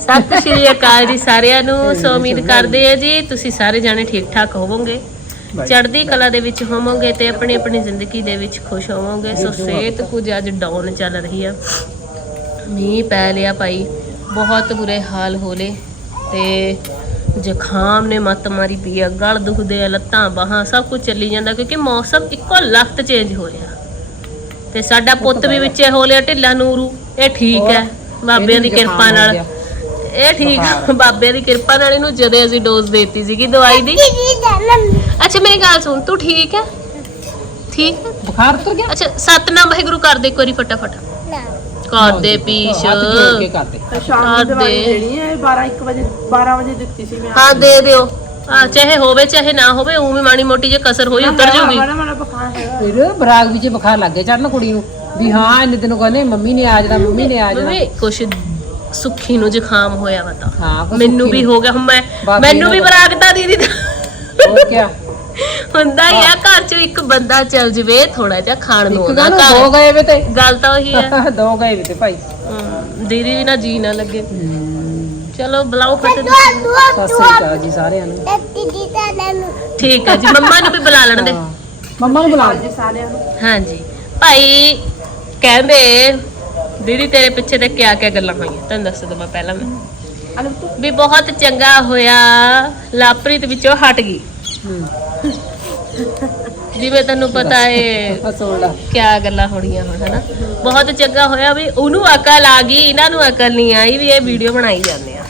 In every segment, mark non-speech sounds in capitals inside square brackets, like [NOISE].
ਸਤਿ ਸ਼੍ਰੀ ਅਕਾਲ ਜੀ ਸਾਰਿਆਂ ਨੂੰ, ਸੋ ਉਮੀਦ ਕਰਦੇ ਆ ਜੀ ਤੁਸੀਂ ਸਾਰੇ ਜਾਣੇ ਠੀਕ ਠਾਕ ਹੋਵੋਗੇ। ਚੜ੍ਹਦੀ ਕਲਾ ਦੇ ਵਿੱਚ ਹੋਵੋਗੇ ਤੇ ਆਪਣੀ ਆਪਣੀ ਜ਼ਿੰਦਗੀ ਦੇ ਵਿੱਚ ਖੁਸ਼ ਹੋਵੋਗੇ। ਸੋ ਸਿਹਤ ਕੁਝ ਅੱਜ ਡਾਊਨ ਚੱਲ ਰਹੀ ਆ। ਮੀਂਹ ਪੈ ਲਿਆ ਭਾਈ, ਬਹੁਤ ਬੁਰੇ ਹਾਲ ਹੋਲੇ ਤੇ ਜ਼ੁਕਾਮ ਨੇ ਮੱਤ ਮਾਰੀ ਪਈ ਆ, ਗਲ ਦੁਖਦੇ ਆ, ਲੱਤਾਂ ਬਾਹਾਂ ਸਭ ਕੁਝ ਚੱਲੀ ਜਾਂਦਾ ਕਿਉਂਕਿ ਮੌਸਮ ਇੱਕੋ ਲਖਤ ਚੇਂਜ ਹੋ ਰਿਹਾ। ਤੇ ਸਾਡਾ ਪੁੱਤ ਵੀ ਵਿੱਚ ਹੋ ਲਿਆ, ਢਿੱਲਾ ਨੂਰੂ, ਇਹ ਠੀਕ ਹੈ। ਬਾਬਿਆਂ ਦੀ ਕਿਰਪਾ ਨਾਲ। ਇਹ ਠੀਕ ਆ, ਬਾਬਿਆਂ ਦੀ ਕਿਰਪਾ ਨਾਲ ਇਹਨੂੰ ਜਦੋਂ ਅਸੀਂ ਡੋਜ਼ ਦੇਤੀ ਸੀਗੀ ਦਵਾਈ ਦੀ। ਅੱਛਾ ਮੇਰੀ ਗੱਲ ਸੁਣ ਤੂੰ ਠੀਕ ਹੈ ਠੀਕ? ਹੈ ਬੁਖਾਰ ਉਤਰ ਗਿਆ? ਅੱਛਾ ਸਤਨਾਮ ਵਾਹਿਗੁਰੂ ਕਰ ਦੇ ਇੱਕ ਵਾਰੀ ਫਟਾਫਟ। ਕਰ ਦੇ ਪੀਸ਼। ਹੱਥ ਜੋੜ ਕੇ ਕਰਦੇ ਸ਼ਾਮ ਹਾਂ, ਦੀ ਦਵਾਈ ਦੇ। ਦੇਣੀ ਹੈ 12 1 ਵਜੇ 12 ਵਜੇ ਦਿੱਤੀ ਸੀ ਮੈਂ। ਹਾਂ ਦੇ ਦਿਓ। ਹਾਂ ਚਾਹੇ ਹੋਵੇ ਚਾਹੇ ਨਾ ਹੋਵੇ ਉਹ ਵੀ ਮਾੜੀ ਮੋਟੀ ਜੇ ਕਸਰ ਹੋਈ ਉਤਰ ਜਾਊਗੀ ਮਾੜਾ ਮਾੜਾ ਬੁਖਾਰ ਹੈਗਾ ਫਿਰ ਬਰਾਗ ਵਿੱਚ ਬੁਖਾਰ ਲੱਗ ਗਿਆ ਚੜਨ ਕੁੜੀ ਨੂੰ। ਵੀ ਹਾਂ ਇੰਨੇ ਦਿਨੋਂ ਕਹਿੰਦੇ ਮੰਮੀ ਨੇ ਆ ਜਾਣਾ ਮੰਮੀ ਨੇ ਆ ਜਾਣਾ। ਮੰਮੀ ਕੁਛ ਸੁੱਖੀ ਨੂੰ ਜ਼ੁਕਾਮ ਹੋਇਆ ਵਾ ਤਾਂ। ਹਾਂ ਕੁਛ ਮੈਨੂੰ ਸੁੱਖੀ ਵੀ। ਹੋ ਗਿਆ ਹੁਣ ਮੈਂ ਮੈਨੂੰ ਵੀ ਨੂੰ। ਬਰਾਗਤਾ ਦੀਦੀ ਦਾ। ਹੋਰ ਕੀ ਹੁੰਦਾ ਹੀ ਆ ਘਰ ਚ ਇੱਕ ਬੰਦਾ ਚੱਲ ਜਵੇ ਥੋੜਾ ਜਿਹਾ ਖਾਣ ਨੂੰ ਇੱਕ ਆਉਂਦਾ ਗਾਨੂੰ ਘਰ ਦੋ ਗਏ ਵੇ ਤੇ। ਗੱਲ ਤਾਂ ਉਹੀ ਹੈ [LAUGHS] ਦੋ ਗਏ ਵੇ ਤੇ ਭਾਈ। ਹਮ, ਦੀਦੀ ਵੀ ਨਾ ਜੀ ਨਾ ਲੱਗੇ। ਚਲੋ ਬੁਲਾਓ ਫਟੇ ਸਤਿ ਸ੍ਰੀ ਅਕਾਲ ਜੀ ਸਾਰਿਆਂ ਨੂੰ। ਠੀਕ ਹੈ ਜੀ ਮੰਮਾ ਨੂੰ ਵੀ ਬੁਲਾ ਲੈਣ ਦੇ। ਹਾਂ। ਮੰਮਾ ਨੂੰ ਬੁਲਾ। ਜੀ ਸਾਰਿਆਂ ਨੂੰ। ਹਾਂਜੀ। ਭਾਈ ਕਹਿੰਦੇ, ਦੀਦੀ, ਤੇਰੇ ਪਿੱਛੇ ਤੇ ਕਿਆ ਕਿਆ ਗੱਲਾਂ ਹੋਈਆਂ। ਤੈਨੂੰ ਦੱਸ ਦਵਾਂ ਪਹਿਲਾਂ ਮੈਂ। ਵੀ ਬਹੁਤ ਚੰਗਾ ਹੋਇਆ। ਲਾਪ੍ਰੀਤ ਵਿੱਚੋਂ ਹਟ ਗਈ। ਹੂੰ ਜਿਵੇਂ ਤੈਨੂੰ ਪਤਾ ਏ ਕਿਆ ਗੱਲਾਂ ਹੋਣੀਆਂ ਹੁਣ, ਹਨਾ? ਬਹੁਤ ਚੰਗਾ ਹੋਇਆ ਵੀ ਉਹਨੂੰ ਅਕਲ ਆ ਗਈ, ਇਹਨਾਂ ਨੂੰ ਅਕਲ ਨਹੀਂ ਆਈ ਵੀ ਇਹ ਵੀਡੀਓ ਬਣਾਈ ਜਾਂਦੇ ਆ।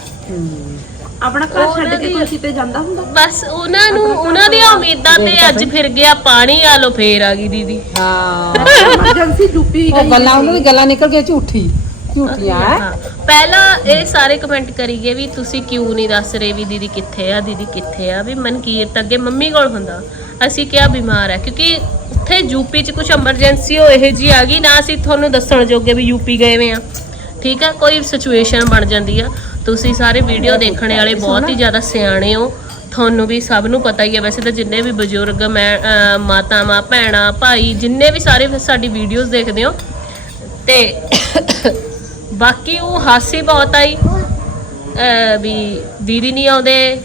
ਆਪਣਾ ਘਰ ਛੱਡ ਕੇ ਕੋਈ ਕਿਤੇ ਜਾਂਦਾ ਹੁੰਦਾ? ਬਸ ਉਹਨਾਂ ਨੂੰ ਉਹਨਾਂ ਦੀਆਂ ਉਮੀਦਾਂ ਤੇ ਅੱਜ ਫਿਰ ਗਿਆ ਪਾਣੀ ਆ ਲੋ ਫੇਰ ਆ ਗਈ ਦੀਦੀ। ਹਾਂ। ਐਮਰਜੈਂਸੀ ਜੁੱਪੀ ਉਹ ਗੱਲਾਂ ਉਹਨਾਂ ਦੀ ਗੱਲਾਂ ਨਿਕਲ ਕੇ ਝੂਠੀ। ਝੂਠੀਆਂ ਹੈਂ। ਹਾਂ। ਪਹਿਲਾਂ ਇਹ ਸਾਰੇ ਕਮੈਂਟ ਕਰੀਏ ਵੀ ਤੁਸੀਂ ਕਿਉਂ ਨਹੀਂ ਦੱਸ ਰਹੇ ਵੀ ਦੀਦੀ ਕਿੱਥੇ ਆ ਦੀਦੀ ਕਿੱਥੇ ਆ? ਵੀ ਮਨਕੀਰਤ ਅੱਗੇ ਮੰਮੀ ਕੋਲ ਹੁੰਦਾ। ਅਸੀਂ ਕਿਹਾ ਬਿਮਾਰ ਹੈ ਕਿਉਂਕਿ ਉੱਥੇ ਯੂਪੀ 'ਚ ਕੁਝ ਐਮਰਜੈਂਸੀ ਹੋ ਇਹ ਜੀ ਆ ਗਈ ਨਾ ਅਸੀਂ ਤੁਹਾਨੂੰ ਦੱਸਣ ਜੋਗੇ ਵੀ ਯੂਪੀ ਗਏ ਵੇ ਆ। ਠੀਕ ਹੈ ਕੋਈ ਸਿਚੁਏਸ਼ਨ ਬਣ ਜਾਂਦੀ ਆ। ਤੁਸੀਂ ਸਾਰੇ ਵੀਡੀਓ ਦੇਖਣ ਵਾਲੇ ਬਹੁਤ ਹੀ ਜ਼ਿਆਦਾ ਸਿਆਣੇ ਹੋ। ਤੁਹਾਨੂੰ ਵੀ ਸਭ ਨੂੰ ਪਤਾ ਹੀ ਹੈ। ਵੈਸੇ ਤਾਂ ਜਿੰਨੇ ਵੀ ਬਜ਼ੁਰਗ ਮੈਂ ਮਾਤਾਵਾਂ ਭੈਣਾਂ ਭਾਈ ਜਿੰਨੇ ਵੀ ਸਾਰੇ ਸਾਡੀ ਵੀਡੀਓਜ਼ ਦੇਖਦੇ ਹੋ ਤੇ ਬਾਕੀ ਉਹ ਹਾਸੀ ਬਹੁਤ ਆਈ ਵੀ ਦੀਦੀ ਨਹੀਂ ਆਉਂਦੇ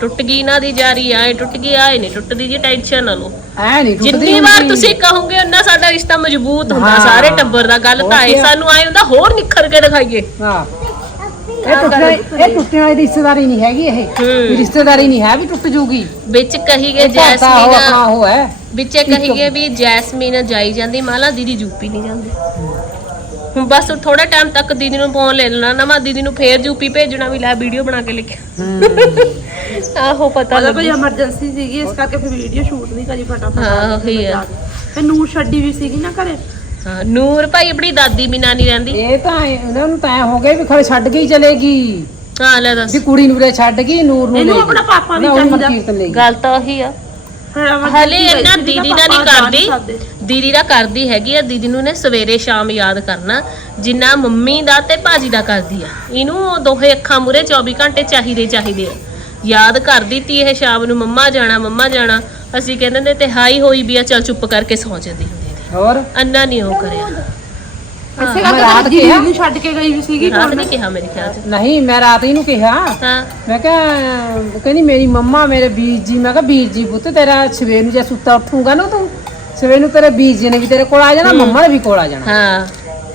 ਟੁੱਟ ਗਈ ਨਾ ਦੀ ਜਾਰੀ ਆਏ ਟੁੱਟ ਗਈ ਆਏ ਨਹੀਂ ਟੁੱਟਦੀ ਜੀ ਟੈਨਸ਼ਨ ਨਾ ਲਓ ਐ ਨਹੀਂ ਟੁੱਟਦੀ ਜਿੰਨੀ ਵਾਰ। ਤੁਸੀਂ ਕਹੋਗੇ ਉਹਨਾਂ ਸਾਡਾ ਰਿਸ਼ਤਾ ਮਜ਼ਬੂਤ ਹੁੰਦਾ। ਸਾਰੇ ਟੱਬਰ ਦਾ ਗੱਲ ਤਾਂ ਹੋਰ ਸਾਨੂੰ ਆਏ ਹੁੰਦਾ ਹੋਰ ਨਿਖਰ ਕੇ ਦਿਖਾਈਏ। ਹਾਂ। ਇਹ ਟੁੱਟਣਾ ਇਹ ਟੁੱਟਣ ਵਾਲੀ ਰਿਸ਼ਤੇਦਾਰੀ ਨਹੀਂ ਹੈਗੀ ਇਹ। ਰਿਸ਼ਤੇਦਾਰੀ ਨਹੀਂ ਹੈ ਵੀ ਟੁੱਟ ਜੂਗੀ। ਵਿੱਚ ਕਹੀ ਗਏ ਆਪਣਾ ਜੈਸਮੀਨ ਉਹ ਹੈ। ਵਿੱਚ ਕਹੀ ਗਏ ਵੀ ਜੈਸਮੀਨ ਜਾਈ ਜਾਂਦੀ ਮਾਲਾ ਦੀਦੀ ਯੂਪੀ ਨਹੀਂ ਜਾਂਦੀ। ਹੁਣ ਬਸ ਥੋੜਾ ਟਾਈਮ ਤੱਕ ਦੀਦੀ ਨੂੰ ਫੋਨ ਲੈ ਲੈਣਾ ਨਾ ਮੈਂ ਦੀਦੀ ਨੂੰ ਫੇਰ ਯੂਪੀ ਭੇਜਣਾ ਵੀ ਲੈ ਵੀਡੀਓ ਬਣਾ ਕੇ ਲਿਖਿਆ। ਆਹੋ ਪਤਾ ਲੱਗ। ਐਮਰਜੈਂਸੀ ਸੀਗੀ ਇਸ ਕਰਕੇ ਫਿਰ ਵੀਡੀਓ ਸ਼ੂਟ ਨਹੀਂ ਕਰੀ ਫਟਾਫਟ। ਹਾਂ, ਉਹੀ ਆ। ਤੇ ਨੂਰ ਛੱਡੀ ਵੀ ਸੀਗੀ ਨਾ ਘਰੇ। ਹਾਂ ਨੂਰ ਭਾਈ ਆਪਣੀ ਦਾਦੀ ਬਿਨਾ ਨਹੀਂ ਰਹਿੰਦੀ। ਇਹ ਤਾਂ ਐਂ- ਉਹਨਾਂ ਨੂੰ ਤਾਂ ਐਂ ਹੋ ਗਿਆ ਵੀ ਖੜੇ ਛੱਡ ਕੇ ਹੀ ਚਲੇਗੀ। ਹਾਂ ਲੈ ਦੱਸ। ਵੀ ਕੁੜੀ ਨੂੰ ਵੀਰੇ ਛੱਡ ਗਈ ਨੂਰ ਨੂੰ ਇਹਨੂੰ ਲੈ ਆਪਣਾ। ਪਾਪਾ ਵੀ ਚਾਹੀਦਾ। ਕੀਰਤਨ ਲੈ ਗੱਲ ਤਾਂ ਉਹੀ ਆ। ਹਲੇ ਇਹਨਾਂ ਦੀਦੀ ਦਾ ਨਹੀਂ ਕਰਦੀ। ਦੀਦੀ ਦਾ ਕਰਦੀ ਹੈਗੀ ਆ। ਦੀਦੀ ਨੂੰ ਨੇ ਸਵੇਰੇ ਸ਼ਾਮ ਯਾਦ ਕਰਨਾ। ਜਿੰਨਾ ਮੰਮੀ ਦਾ ਤੇ ਭਾਜੀ ਦਾ ਕਰਦੀ ਆ। ਇਹਨੂੰ ਉਹ ਦੋਹੇ ਅੱਖਾਂ ਮੂਰੇ 24 ਘੰਟੇ ਚਾਹੀਦੇ ਚਾਹੀਦੇ ਆ। ਯਾਦ ਕਰਦੀ ਤੀ ਇਹ ਸ਼ਾਮ ਨੂੰ ਮੰਮਾ ਜਾਣਾ ਮੰਮਾ ਜਾਣਾ। ਅਸੀਂ ਕਹਿੰਦੇ ਨੇ ਤੇ ਹਾਈ ਹੋਈ ਵੀ ਆ ਚੱਲ ਚੁੱਪ ਕਰਕੇ ਸੌ ਜਾਂਦੀ। ਹੋਰ? ਅੰਨਾ ਨਹੀਂ ਉਹ ਕਰਿਆ। ਇਸੇ ਮੈਂ ਕਰਕੇ ਰਾਤ ਕਿਹਾ। ਨੂੰ ਛੱਡ ਕੇ ਗਈ ਵੀ ਸੀਗੀ ਰਾਤ ਕੋਲ ਨੇ ਕਿਹਾ ਮੇਰੇ ਖਿਆਲ ਚ। ਨਹੀਂ ਮੈਂ ਰਾਤ ਹੀ ਨੂੰ ਕਿਹਾ। ਹਾਂ। ਮੈਂ ਕਿਹਾ ਕਹਿੰਦੀ ਮੇਰੀ ਮੰਮਾ ਮੇਰੇ ਵੀਰ ਜੀ ਮੈਂ ਕਿਹਾ ਵੀਰ ਜੀ ਪੁੱਤ ਤੇਰਾ ਸਵੇਰ ਨੂੰ ਜੇ ਸੁੱਤਾ ਉੱਠੂਗਾ ਨਾ ਤੂੰ ਸਵੇਰ ਨੂੰ ਤੇਰੇ ਵੀਰ ਜੀ ਨੇ ਵੀ ਤੇਰੇ ਕੋਲ ਆ ਜਾਣਾ ਮੰਮਾ ਨੇ ਵੀ ਕੋਲ ਆ ਜਾਣਾ। ਹਾਂ।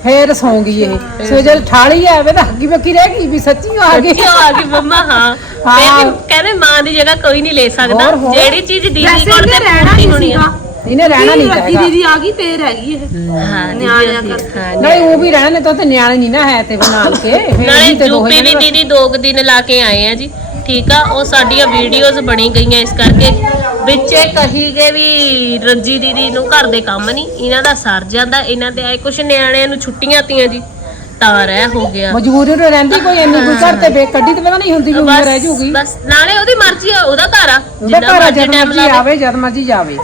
ਫੇਰ ਸੌਂਗੀ ਇਹ। ਸਵੇਰ ਜਦ ਠਾਲੀ ਆਵੇ ਤਾਂ ਅੱਗੀ ਬੱਕੀ ਰਹਿ ਗਈ ਵੀ ਸੱਚੀ ਆ ਗਈ। ਕਿਉਂ ਆ ਗਈ ਮੰਮਾ ਹਾਂ। ਹਾਂ। ਕਹਿੰਦੇ ਮਾਂ ਦੀ ਜਗ੍ਹਾ ਕੋਈ ਨਹੀਂ ਲੈ ਸਕਦਾ। ਜਿਹੜੀ ਚੀਜ਼ ਦੀਦੀ ਕੋਲ ਤੇ ਰਹਿਣਾ ਪੂਰੀ ਨਹੀਂ ਹੋਣੀ ਆ। ਇਹਨੇ ਰਹਿਣਾ ਨਹੀਂ ਚਾਹੀਦਾ। ਦੀਦੀ ਆ ਗਈ ਤੇ ਰਹਿ ਗਈ ਇਹ। ਹਾਂ। ਨਿਆਣਿਆਂ ਦੀਦੀ ਕਰਕੇ। ਹਾਂ ਨਹੀਂ ਉਹ ਵੀ ਰਹਿਣਾ ਨੇ ਤਾਂ ਤੇ ਨਿਆਣੇ ਨਹੀਂ ਨਾ ਹੈ ਤੇ ਨਾਲ ਕੇ। ਫਿਰ ਨਾਲੇ ਤੇ ਦੋਹੇ ਯੂਪੀ ਵੀ ਜਣੇ ਦੀਦੀ ਦੋ ਕੁ ਦਿਨ ਲਾ ਕੇ ਆਏ ਆ ਜੀ। ਠੀਕ ਆ ਉਹ ਸਾਡੀਆਂ ਵੀਡੀਓਜ਼ ਬਣੀ ਗਈਆਂ ਇਸ ਕਰਕੇ। ਵਿੱਚੇ ਕਹੀ ਗਏ ਵੀ ਰੱਜੀ ਦੀਦੀ ਨੂੰ ਘਰ ਦੇ ਕੰਮ ਨਹੀਂ ਇਹਨਾਂ ਦਾ ਸਰ ਜਾਂਦਾ ਇਹਨਾਂ ਦੇ ਆਏ ਕੁਛ ਨਿਆਣਿਆਂ ਨੂੰ ਛੁੱਟੀਆਂ ਤੀਆਂ ਜੀ। ਤਾਂ ਰਹਿ ਹੋ ਗਿਆ। ਮਜਬੂਰੀ ਨੂੰ ਰਹਿੰਦੀ ਕੋਈ ਇੰਨੀ ਕੋਈ ਘਰ ਤੇ ਬੇ ਕੱਢੀ ਤੇ ਪਤਾ ਨਹੀਂ ਹੁੰਦੀ ਉਮਰ ਰਹਿ ਜੂਗੀ। ਬਸ ਨਾਲੇ ਉਹਦੀ ਮਰਜ਼ੀ ਆ ਉਹਦਾ ਘਰ ਆ। ਉਹਦਾ ਘਰ ਮਰਜ਼ੀ ਜਦ ਟਾਈਮ ਮਰਜ਼ੀ ਲਾਵੇ। ਆਵੇ ਜਦ ਮਰਜ਼ੀ ਜਾਵੇ।